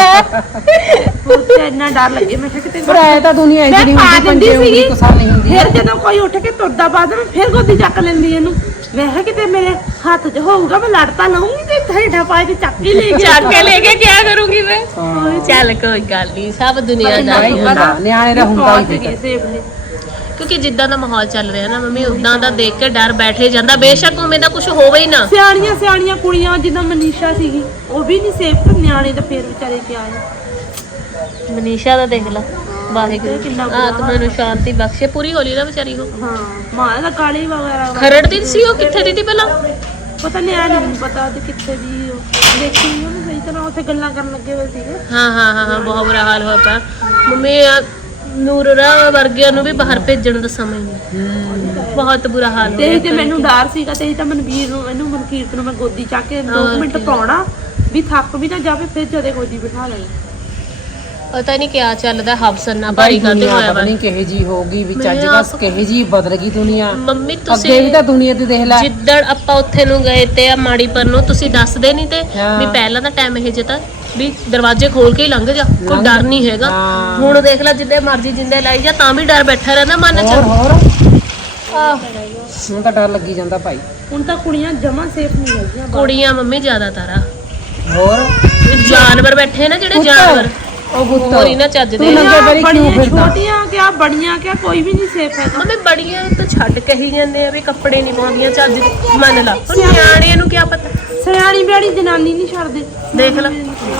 ਉਹ ਤੇ ਇੰਨਾ ਡਰ ਲੱਗੇ ਮੈਂ ਕਿਹਾ ਕਿਤੇ ਪਰ ਐ ਤਾਂ ਦੁਨੀਆ ਇੰਨੀ ਨਹੀਂ ਹੁੰਦੀ ਪੰਜੇ ਉਂਗਲੀ ਸੀਗੀ। ਕਸਾ ਨਹੀਂ ਹੁੰਦੀ। ਫਿਰ ਜਦੋਂ ਕੋਈ ਉੱਠ ਕੇ ਤੁਰਦਾ ਬਾਅਦ ਮੈਂ ਫਿਰ ਗੋਦੀ ਚੱਕ ਲੈਂਦੀ ਇਹਨੂੰ। ਮੈਂ ਕਿਹਾ ਕਿਤੇ ਮੇਰੇ ਹੱਥ 'ਚ ਹੋਊਗਾ ਮੈਂ ਲੜ ਤਾਂ ਲਊਂਗੀ ਤੇ ਥੇੜਾ ਪਾਏ ਤੇ ਚੱਕ ਹੀ ਲੈ ਗਿਆ ਚੱਕ ਕੇ ਲੈ ਕੇ ਕਿਆ ਕਰੂੰਗੀ ਮੈਂ? ਚੱਲ ਕੋਈ ਗੱਲ ਨਹੀਂ ਸਭ ਦੁਨੀਆ ਦਾ ਹੀ ਹੁੰਦਾ। ਹੁੰਦਾ ਨਿਆਣੇ ਦਾ ਹੁੰਦਾ ਹੀ ਨੇ ਕਿਉਂਕਿ ਜਿੱਦਾਂ ਦਾ ਮਾਹੌਲ ਚੱਲ ਰਿਹਾ ਨਾ ਮੰਮੀ ਉਦਾਂ ਦਾ ਦੇਖ ਕੇ ਡਰ ਬੈਠੇ ਜਾਂਦਾ। ਬੇਸ਼ੱਕ ਉਵੇਂ ਦਾ ਕੁਝ ਹੋਵੇ ਹੀ ਨਾ। ਸਿਆਣੀਆਂ ਸਿਆਣੀਆਂ ਕੁੜੀਆਂ ਜਿੱਦਾਂ ਮਨੀਸ਼ਾ ਸੀਗੀ ਉਹ ਵੀ ਨਹੀਂ ਸੇਫ ਤੇ ਨਿਆਣੇ ਤਾਂ ਫੇਰ ਵਿਚਾਰੇ ਕੀ ਆਏ ਮਨੀਸ਼ਾ ਦਾ ਦੇਖ ਲਾ ਵਾਹਿਗੁਰੂ। ਕਿੰਨਾ ਬੁਰਾ ਆਤਮਾ ਨੂੰ ਸ਼ਾਂਤੀ ਬਖਸ਼ੇ ਪੂਰੀ ਹੋਲੀ ਨਾ ਵਿਚਾਰੀ ਉਹ। ਹਾਂ ਮਾਂ ਦਾ ਕਾਲੀ ਵਗੈਰਾ ਵਾ। ਖਰੜ ਦੀ ਸੀ ਉਹ ਕਿੱਥੇ ਦੀ ਤੀ ਪਹਿਲਾਂ? ਪਤਾ ਨਹੀਂ ਆ ਨਹੀਂ ਪਤਾ ਉਹਦੇ ਕਿੱਥੇ ਦੀ ਉਹ। ਦੇਖੀ ਨੀ ਉਹਨੂੰ ਸਹੀ ਤਰ੍ਹਾਂ ਉੱਥੇ ਗੱਲਾਂ ਕਰਨ ਲੱਗੇ ਹੋਏ ਸੀਗੇ। ਹਾਂ ਹਾਂ ਹਾਂ ਹਾਂ ਬਹੁਤ ਬੁਰਾ ਹਾਲ ਹੋਇਆ ਪਿਆ। ਮੰਮੀ ਆ, ਨੂਰਰਾ ਵਰਗਿਆਂ ਨੂੰ ਵੀ ਬਾਹਰ ਭੇਜਣ ਦਾ ਸਮਾਂ ਹੀ ਨਹੀਂ। ਬਹੁਤ ਬੁਰਾ ਹਾਲ ਤੇ ਹੋਇਆ ਤੇ ਮੈਨੂੰ ਡਰ ਸੀਗਾ ਤੇ ਤਾਂ ਮਨਵੀਰ ਨੂੰ ਇਹਨੂੰ ਮਨਕੀਰਤ ਨੂੰ ਮੈਂ ਗੋਦੀ ਚੱਕ ਕੇ 2 ਮਿੰਟ ਪਾਉਣਾ ਵੀ ਥੱਕ ਵੀ ਨਾ ਜਾਵੇ ਫਿਰ ਜਦੇ ਗੋਦੀ ਬਿਠਾ ਲੈਣਾ। ਪਤਾ ਨਹੀਂ ਕਿਆ ਚੱਲਦਾ ਹਬਸਨ ਨਾ ਭਾਰੀ ਕਾਤੇ ਦੁਨੀਆ ਹੋਇਆ ਪਤਾ ਵਾ। ਨਹੀਂ ਕਿਹੇ ਜੀ ਹੋਗੀ ਵਿੱਚ ਅੱਜ ਆਪ- ਕੱਲ੍ਹ ਕਿਹੇ ਜੀ ਬਦਲ ਗਈ ਦੁਨੀਆ। ਮੰਮੀ ਅੱਗੇ ਤੁਸੀਂ ਵੀ ਤਾਂ ਦੁਨੀਆ ਤੇ ਦੇਖ ਲੈ। ਜਿੱਦਣ ਆਪਾਂ ਉੱਥੇ ਨੂੰ ਗਏ ਤੇ ਆ ਮਾੜੀ ਪਰ ਨੂੰ ਤੁਸੀਂ ਦੱਸਦੇ ਨਹੀਂ ਤੇ ਹਾਂ। ਵੀ ਪਹਿਲਾਂ ਦਾ ਟਾਈਮ ਇਹ ਜਿਹਾ ਤਾਂ ਵੀ ਦਰਵਾਜ਼ੇ ਖੋਲ ਕੇ ਹੀ ਲੰਘ ਜਾ ਕੋਈ ਡਰ ਨਹੀਂ ਹੈਗਾ। ਹਾਂ। ਹੁਣ ਦੇਖ ਲੈ ਜਿੱਦੇ ਮਰਜ਼ੀ ਜਿੰਦੇ ਲਾਈ ਜਾ ਤਾਂ ਵੀ ਡਰ ਬੈਠਾ ਰਹਿੰਦਾ ਮਨ ਹੋਰ ਚ। ਹੋਰ ਆਹ, ਹੁਣ ਤਾਂ ਡਰ ਲੱਗੀ ਜਾਂਦਾ ਭਾਈ। ਹੁਣ ਤਾਂ ਕੁੜੀਆਂ ਜਮਾ ਸੇਫ ਨਹੀਂ ਹੈਗੀਆਂ ਕੁੜੀਆਂ ਮੰਮੀ ਜ਼ਿਆਦਾਤਰ ਆ। ਹੋਰ? ਜਾਨਵਰ ਬੈਠੇ ਨਾ ਜਿਹੜੇ ਜਾਨਵਰ। ਉਹ ਪੁੱਤ। ਹੋਰ ਹੀ ਨਾ ਚੱਜ ਦੇ ਤੂੰ ਨੰਗੇ ਪੈਰੀ ਕਿਉਂ ਬੜੀਆਂ ਫਿਰਦਾ? ਛੋਟੀਆਂ। ਕਿਆ ਬੜੀਆਂ ਕਿਆ ਕੋਈ ਵੀ ਨਹੀਂ ਸੇਫ ਹੈਗਾ। ਮੰਮੀ ਬੜੀਆਂ ਤਾਂ ਛੱਡ ਕੇ ਹੀ ਜਾਂਦੇ ਆ ਵੀ ਕੱਪੜੇ ਨਹੀਂ ਪਾਉਂਦੀਆਂ ਚੱਜ ਦੇ ਮੰਨ ਲਾ। ਨਿਆਣਿਆਂ ਨੂੰ ਕੀ ਪਤਾ? ਸਿਆਣੀ ਬਿਆਣੀ ਜਨਾਨੀ ਨਹੀਂ ਛੱਡਦੇ। ਦੇਖ ਲੈ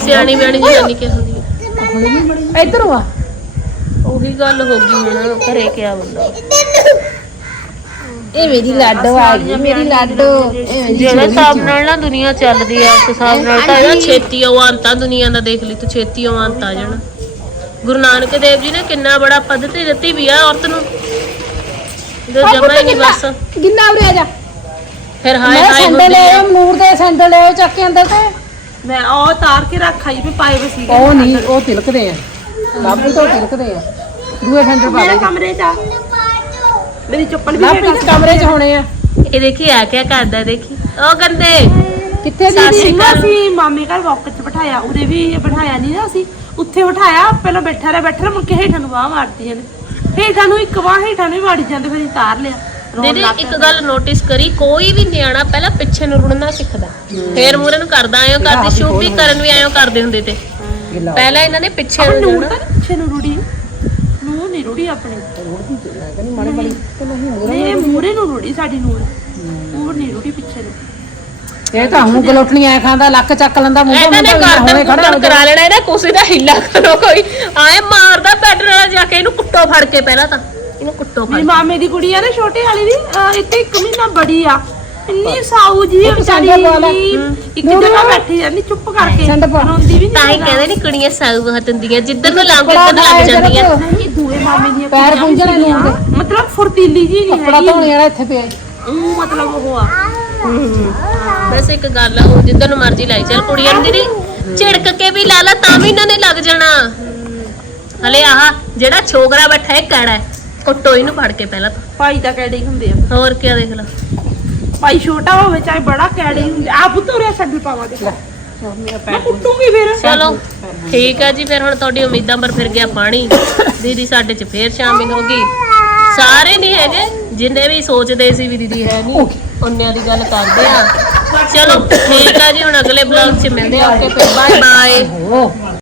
ਸਿਆਣੀ ਬਿਆਣੀ ਜਨਾਨੀ ਕੀ ਹੁੰਦੀ ਹੈ ਇੱਧਰ ਆ। ਉਹੀ ਗੱਲ ਹੋ ਗਈ ਹੁਣ ਘਰੇ ਕਿਆ ਬੰਦਾ ਇਹ ਮੇਰੀ ਲਾਡੋ ਆ ਗਈ ਮੇਰੀ ਲਾਡੋ। ਜਿਹੜੇ ਹਿਸਾਬ ਨਾਲ ਨਾ ਦੁਨੀਆ ਚੱਲਦੀ ਆ ਉਸ ਹਿਸਾਬ ਨਾਲ ਤਾਂ ਇਹਦਾ ਛੇਤੀ ਅਵਾਂਤਾ ਦੁਨੀਆ ਦਾ ਦੇਖ ਲਈ ਤੂੰ ਛੇਤੀ ਆ ਜਾਣਾ। ਗੁਰੂ ਨਾਨਕ ਦੇਵ ਜੀ ਨੇ ਕਿੰਨਾ ਬੜਾ ਪੱਧਤੀ ਦਿੱਤੀ ਵੀ ਆ ਔਰਤ ਨੂੰ। ਜੋ ਜਮਾ ਹੀ ਨਹੀਂ ਬਸ। ਗਿੰਨਾ ਉਰੇ ਆ ਜਾ। ਫਿਰ ਹਾਏ ਮੈਂ ਹਾਏ ਸੈਂਡਲ ਹੁੰਦੀ ਲੈ ਆ। ਆਇਆ ਨੂਰ ਦੇ ਸੈਂਡਲ ਲੈ ਚੱਕ ਕੇ ਅੰਦਰ ਤੇ। ਮੈਂ ਉਹ ਤਾਰ ਕੇ ਰੱਖਾਈ ਵੀ ਪਾਏ ਵੇ ਸੀਗੇ। ਉਹ ਨਹੀਂ ਉਹ ਤਿਲਕਦੇ ਆ। ਲੱਭ ਤੋਂ ਤਿਲਕਦੇ ਆ। ਦੂਏ ਸੈਂਡਲ ਪਾ ਮੇਰੇ ਦੇ। ਕਮਰੇ 'ਚ ਆ। ਮੇਰੀ ਚੱਪਲ ਵੀ ਲੱਭ ਕਮਰੇ 'ਚ ਹੋਣੇ ਆ। ਇਹ ਦੇਖੀ ਆ ਕਿਆ ਕਰਦਾ ਦੇਖੀ। ਉਹ ਗੰਦੇ। ਕਿੱਥੇ ਸਤਿ ਸ਼੍ਰੀ ਅਸੀਂ ਮਾਮੇ ਘਰ ਵਾਕ 'ਚ ਬਿਠਾਇਆ ਉਰੇ ਵੀ ਬਿਠਾਇਆ ਨਹੀਂ ਨਾ ਅਸੀਂ। ਉੱਥੇ ਬਿਠਾਇਆ ਪਹਿਲਾਂ ਬੈਠਾ ਰਿਹਾ ਬੈਠਾ ਰਿਹਾ ਮੁੜ ਕੇ ਹੇਠਾਂ ਨੂੰ ਬਾਹ ਮਾਰਦੀ ਇਹਨੇ। ਹੇਠਾਂ ਨੂੰ ਇੱਕ ਵਾਰ ਹੇਠਾਂ ਨੂੰ ਹੀ ਵਾੜੀ ਜਾਂਦੇ ਫਿਰ ਅਸੀਂ ਤਾਰ ਲਿਆ। ਰੋਣ ਦੀਦੀ ਲੱਗ ਇੱਕ ਪਿਆ। ਗੱਲ ਨੋਟਿਸ ਕਰੀ ਕੋਈ ਵੀ ਨਿਆਣਾ ਪਹਿਲਾਂ ਪਿੱਛੇ ਨੂੰ ਰੁੜਨਾ ਸਿੱਖਦਾ। ਫੇਰ ਮੂਰੇ ਨੂੰ ਕਰਦਾ ਆਇਓ ਕਰਦੇ ਸ਼ੂਟ ਵੀ ਕਰਨ ਵੀ ਆਇਓ ਕਰਦੇ ਹੁੰਦੇ ਤੇ। ਗਿੱਲਾ ਪਹਿਲਾਂ ਇਹਨਾਂ ਨੇ ਪਿੱਛੇ ਆਪਣੀ ਨੂੰ ਨੂਰ ਤਾਂ ਨੀ ਪਿੱਛੇ ਨੂੰ ਰੁੜੀ। ਨੂਰ ਨਹੀਂ ਰੁੜੀ ਆਪਣੀ। ਕਹਿੰਦੀ ਮਾੜੀ ਮਾੜੀ ਤੇ ਨਹੀਂ ਮੂਹਰੇ ਨਹੀਂ ਮੂਰੇ ਨੂੰ ਰੁੜੀ। ਸਾਡੀ ਨੂਰ ਨੂਰ ਨਹੀਂ ਰੁੜੀ ਪਿੱਛੇ ਨੂੰ। ਇਹ ਤਾਂ ਹੁਣ ਗਲੋਟਣੀ ਐ ਖਾਂਦਾ ਲੱਕ ਚੱਕ ਲੈਂਦਾ ਮੂੰਹ ਇਹਨਾਂ ਨੇ ਗਰਦਨ ਕੁੱਟਣ ਕਰਾ ਲੈਣਾ ਇਹਦਾ ਕੁਸੇ ਦਾ ਹਿੱਲਾ ਕਰੋ ਕੋਈ। ਆਏ ਮਾਰਦਾ ਪੈਟਰ ਵਾਲਾ ਜਾ ਕੇ ਇਹਨੂੰ ਕੁੱਟੋ ਫੜ ਕੇ ਪਹਿਲਾਂ ਤਾਂ। ਇਹਨੂੰ ਕੁੱਟੋ ਫੜ ਮੇਰੀ ਮਾਮੇ ਦੀ ਕੁੜੀ ਆ ਨਾ ਛੋਟੇ ਵਾਲੀ ਦੀ ਅਹ ਇੱਥੇ ਇੱਕ ਮਹੀਨਾ ਬੜੀ ਆ। ਇੰਨੀ ਸਾਊ ਜੀ ਆ। ਵਿਚਾਰੀ। ਇੱਕ ਜਗ੍ਹਾ ਬੈਠੀ ਜਾਂਦੀ ਚੁੱਪ ਕਰਕੇ ਪਾ। ਰੋਂਦੀ ਵੀ ਤਾਂ ਹੀ ਨਹੀਂ ਕਹਿੰਦੇ ਨਹੀਂ ਕੁੜੀਆਂ ਸਾਊ ਬਹੁਤ ਹੁੰਦੀਆਂ ਜਿੱਧਰ ਨੂੰ ਲਾਉਂਗੇ ਉੱਧਰ ਲੱਗ ਜਾਂਦੀਆਂ। ਨਹੀਂ ਦੂਏ ਮਾਮੇ ਦੀਆਂ ਪੈਰ ਕੁੜੀਆਂ ਪੂੰਝਣੇ ਨੂੰ ਸੀਗੀਆਂ। ਮਤਲਬ ਫੁਰਤੀਲੀ ਜੀ ਨਹੀਂ ਕੱਪੜਾ ਹੈਗੀ। ਧੋਣੇ ਵਾਲਾ ਇੱਥੇ ਪਿਆ। ਉਹ ਮਤਲਬ ਉਹ ਆ। ਬਸ ਇੱਕ ਗੱਲ ਆ ਉਹ ਜਿੱਧਰ ਨੂੰ ਮਰਜ਼ੀ ਲਾਈ ਚੱਲ ਕੁੜੀਆਂ ਨੂੰ ਦੀਦੀ ਝਿੜਕ ਕੇ ਵੀ ਲਾ ਲਾ ਤਾਂ ਵੀ ਇਹਨਾਂ ਨੇ ਲੱਗ ਜਾਣਾ। ਹਲੇ ਆਹ ਜਿਹੜਾ ਛੋਕਰਾ ਬੈਠਾ ਇਹ ਕੜਾ ਹੈ। ਕੁੱਟੋ ਇਹਨੂੰ ਫੜ ਕੇ ਪਹਿਲਾਂ ਤਾਂ। ਭਾਈ ਤਾਂ ਕੈੜੇ ਹੀ ਹੁੰਦੇ ਆ। ਹੋਰ ਕੀ ਦੇਖ ਲਾ। ਭਾਈ ਛੋਟਾ ਹੋਵੇ ਚਾਹੇ ਬੜਾ ਕੈੜੇ ਹੀ ਹੁੰਦੇ ਆ ਪੁੱਤ ਉਰੇ ਸੱਗੀ ਪਾਵਾ ਦੇ। ਮੈਂ ਕੁੱਟੂਗੀ ਫਿਰ। ਚਲੋ ਠੀਕ ਆ ਜੀ ਫਿਰ ਹੁਣ ਤੁਹਾਡੀ ਉਮੀਦਾਂ ਪਰ ਫਿਰ ਗਿਆ ਪਾਣੀ। ਦੀਦੀ ਸਾਡੇ ਚ ਫੇਰ ਸ਼ਾਮਿਲ ਹੋ ਗਈ। ਸਾਰੇ ਨਹੀਂ ਹੈਗੇ ਜਿੰਨੇ ਵੀ ਸੋਚਦੇ ਸੀ ਵੀ ਦੀਦੀ ਹੈ ਨਹੀਂ। ਉਹਨਿਆਂ ਦੀ ਗੱਲ ਕਰਦੇ ਆ। ਚਲੋ ਠੀਕ ਆ ਜੀ ਹੁਣ ਅਗਲੇ ਬਲੌਗ ਚ ਮਿਲਦੇ ਆ। ਓਕੇ ਫਿਰ ਬਾਏ ਬਾਏ